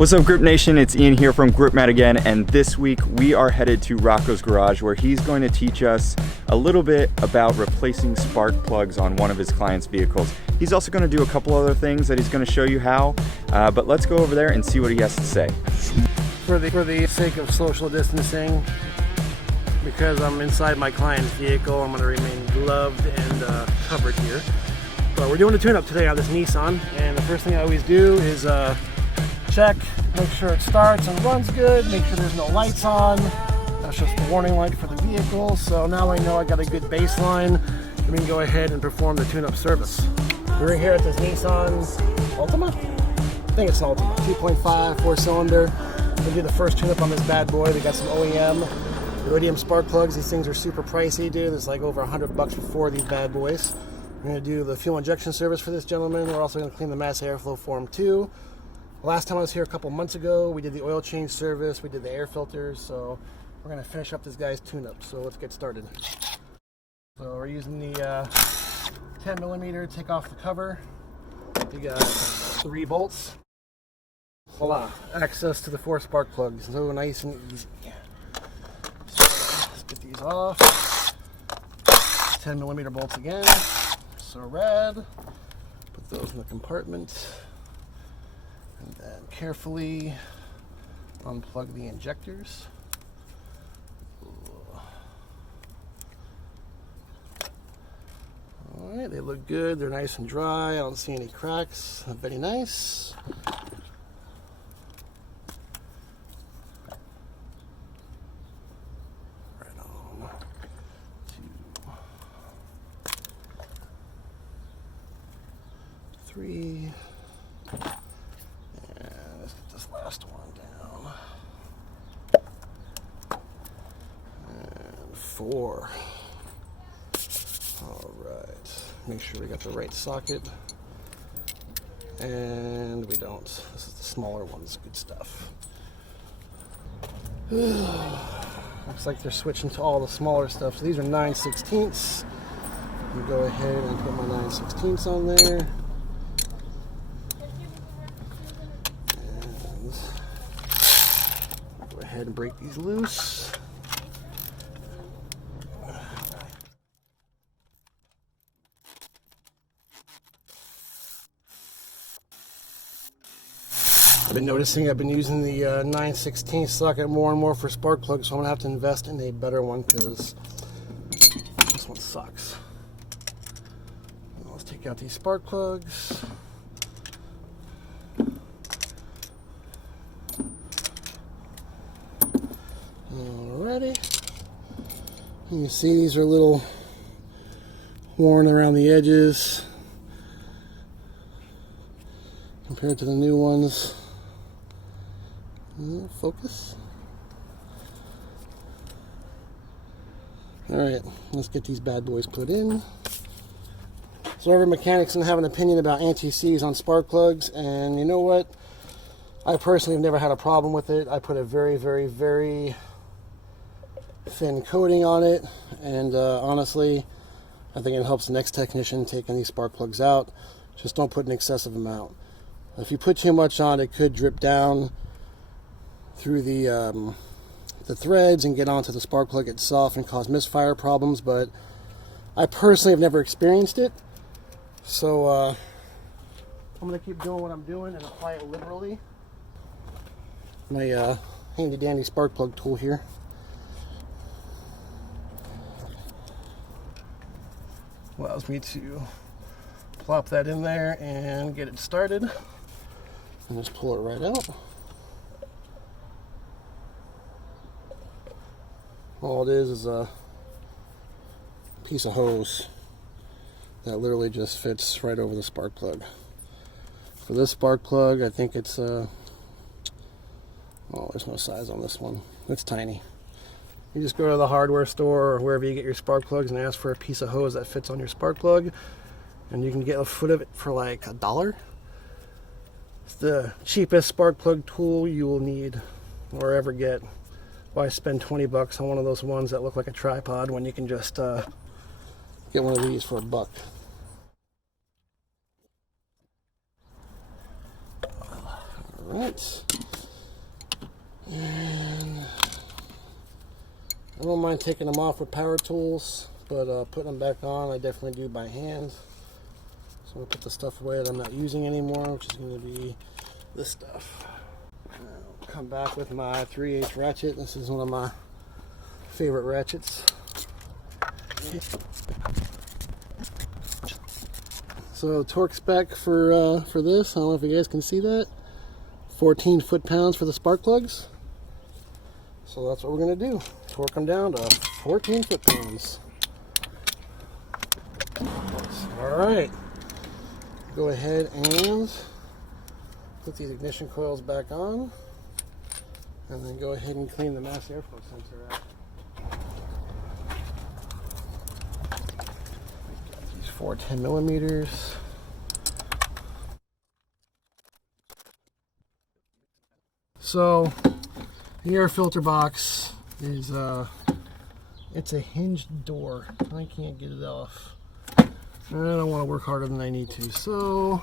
What's up, Grip Nation? It's Ian here from Grip Mat again, and this week we are headed to Rocco's garage where he's going to teach us a little bit about replacing spark plugs on one of his clients' vehicles. He's also going to do a couple other things that he's going to show you how, but let's go over there and see what he has to say. For the sake of social distancing, because I'm inside my client's vehicle, I'm going to remain gloved and covered here. But we're doing a tune-up today on this Nissan, and the first thing I always do is check, make sure it starts and runs good, make sure there's no lights on. That's just a warning light for the vehicle. So now I know I got a good baseline, and we can go ahead and perform the tune-up service. We're here at this Nissan Altima? I think it's an Altima, 2.5, 4-cylinder. We'll do the first tune-up on this bad boy. We got some OEM iridium spark plugs. These things are super pricey, dude. It's like over $100 for 4 of these bad boys. We're gonna do the fuel injection service for this gentleman. We're also gonna clean the mass airflow for him too. Last time I was here a couple months ago, we did the oil change service, we did the air filters, so we're going to finish up this guy's tune-up. So let's get started. So we're using the 10mm, take off the cover. We got 3 bolts. Voila, access to the 4 spark plugs. So nice and easy. So let's get these off. 10mm bolts again. So red. Put those in the compartment. And then carefully unplug the injectors. Alright, they look good. They're nice and dry. I don't see any cracks. Very nice. Right on. 2, 3. Last one down. And 4. All right. Make sure we got the right socket. And we don't. This is the smaller ones. Good stuff. Looks like they're switching to all the smaller stuff. So these are 9/16. I'm go ahead and put my 9/16 on there. Ahead and break these loose. I've been noticing I've been using the 9/16 socket more and more for spark plugs, so I'm gonna have to invest in a better one because this one sucks. Let's take out these spark plugs. Alrighty. You can see these are a little worn around the edges compared to the new ones. Focus. Alright, let's get these bad boys put in. So every mechanic's gonna have an opinion about anti-seize on spark plugs, and you know what? I personally have never had a problem with it. I put a very, very, very thin coating on it, and honestly, I think it helps the next technician taking these spark plugs out. Just don't put an excessive amount. If you put too much on, it could drip down through the threads and get onto the spark plug itself and cause misfire problems, but I personally have never experienced it. So I'm going to keep doing what I'm doing and apply it liberally. My handy dandy spark plug tool here. Allows me to plop that in there and get it started. And just pull it right out. All it is a piece of hose that literally just fits right over the spark plug. For this spark plug, I think it's oh, there's no size on this one. It's tiny. You just go to the hardware store or wherever you get your spark plugs and ask for a piece of hose that fits on your spark plug, and you can get a foot of it for like $1. It's the cheapest spark plug tool you will need or ever get. Why spend 20 bucks on one of those ones that look like a tripod when you can just get one of these for $1? Alright. And I don't mind taking them off with power tools, but putting them back on I definitely do by hand. So I'm going to put the stuff away that I'm not using anymore, which is going to be this stuff. I'll come back with my 3/8 ratchet. This is one of my favorite ratchets. So torque spec for this, I don't know if you guys can see that, 14 foot-pounds for the spark plugs. So that's what we're going to do, torque them down to 14 foot-pounds. Alright, go ahead and put these ignition coils back on, and then go ahead and clean the mass airflow sensor out. These 4 10mm. So the air filter box is it's a hinged door. I can't get it off. I don't want to work harder than I need to, so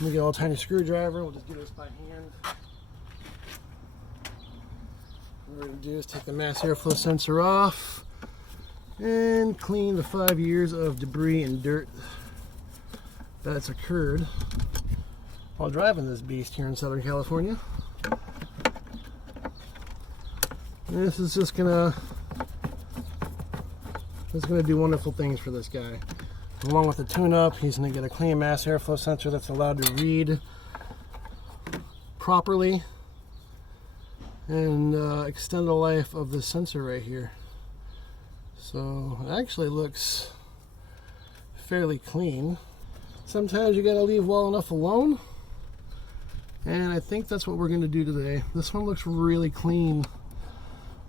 let me get a little tiny screwdriver. We'll just do this by hand. What we're going to do is take the mass airflow sensor off and clean the 5 years of debris and dirt that's occurred while driving this beast here in Southern California. And this is just gonna do wonderful things for this guy. Along with the tune-up, he's going to get a clean mass airflow sensor that's allowed to read properly and extend the life of the sensor right here. So it actually looks fairly clean. Sometimes you got to leave well enough alone, and I think that's what we're going to do today. This one looks really clean,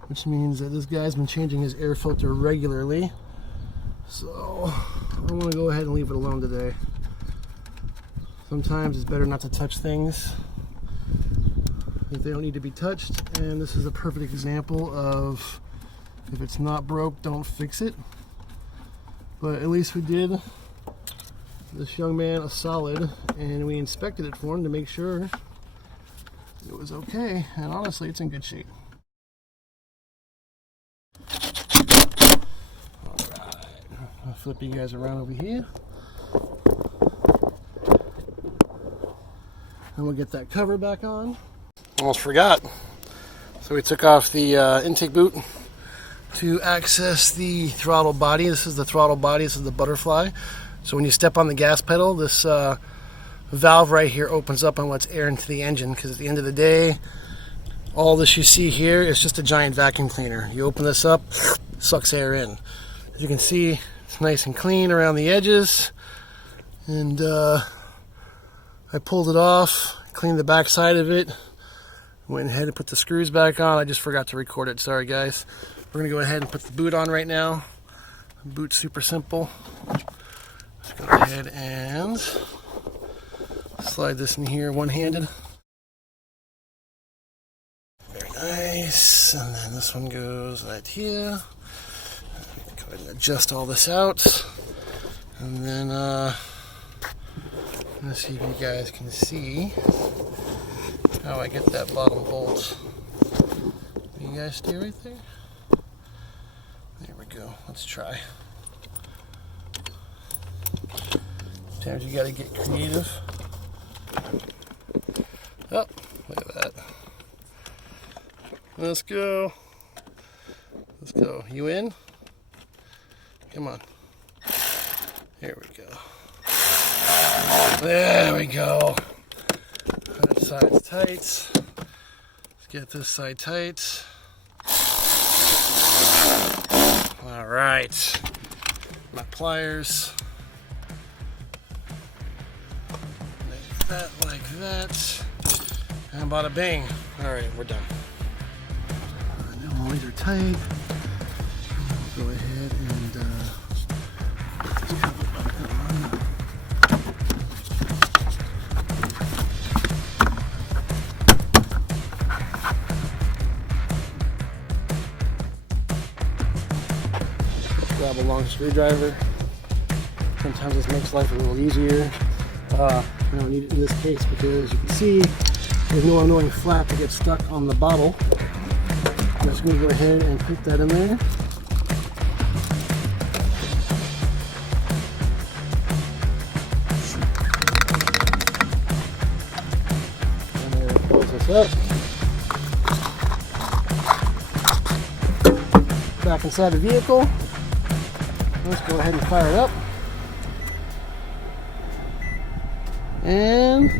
which means that this guy's been changing his air filter regularly. So I'm going to go ahead and leave it alone today. Sometimes it's better not to touch things if they don't need to be touched, and this is a perfect example of if it's not broke, don't fix it. But at least we did this young man a solid, and we inspected it for him to make sure it was okay, and honestly it's in good shape. I'll flip you guys around over here, and we'll get that cover back on. Almost forgot. So we took off the intake boot to access the throttle body. This is the throttle body. This is the butterfly. So when you step on the gas pedal, this valve right here opens up and lets air into the engine, because at the end of the day, all this you see here is just a giant vacuum cleaner. You open this up, sucks air in. As you can see, it's nice and clean around the edges, and I pulled it off, cleaned the back side of it, went ahead and put the screws back on. I just forgot to record it, sorry guys. We're gonna go ahead and put the boot on right now. The boot's super simple. Let's go ahead and slide this in here one-handed. Very nice, and then this one goes right here. Go ahead and adjust all this out, and then let's see if you guys can see how I get that bottom bolt. Can you guys stay right there? There we go. Let's try. Sometimes you gotta get creative. Oh, look at that. Let's go. Let's go. You in? Come on. Here we go. There we go. That side's tight. Let's get this side tight. All right. My pliers. Like that, like that. And bada bing. All right, we're done. Now all these are tight. Go ahead and just cover it back on. Grab a long screwdriver. Sometimes this makes life a little easier. You don't need it in this case because you can see There's no annoying flap to get stuck on the bottle. I'm just going to go ahead and put that in there. And close this up. Back inside the vehicle. Let's go ahead and fire it up. And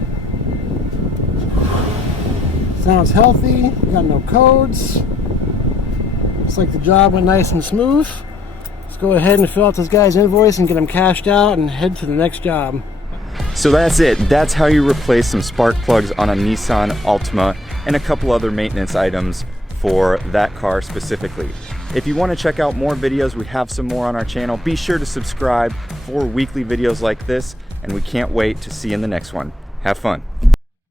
sounds healthy. Got no codes. Looks like the job went nice and smooth. Let's go ahead and fill out this guy's invoice and get him cashed out and head to the next job. So that's it. That's how you replace some spark plugs on a Nissan Altima and a couple other maintenance items for that car specifically. If you want to check out more videos, we have some more on our channel. Be sure to subscribe for weekly videos like this, and we can't wait to see you in the next one. Have fun.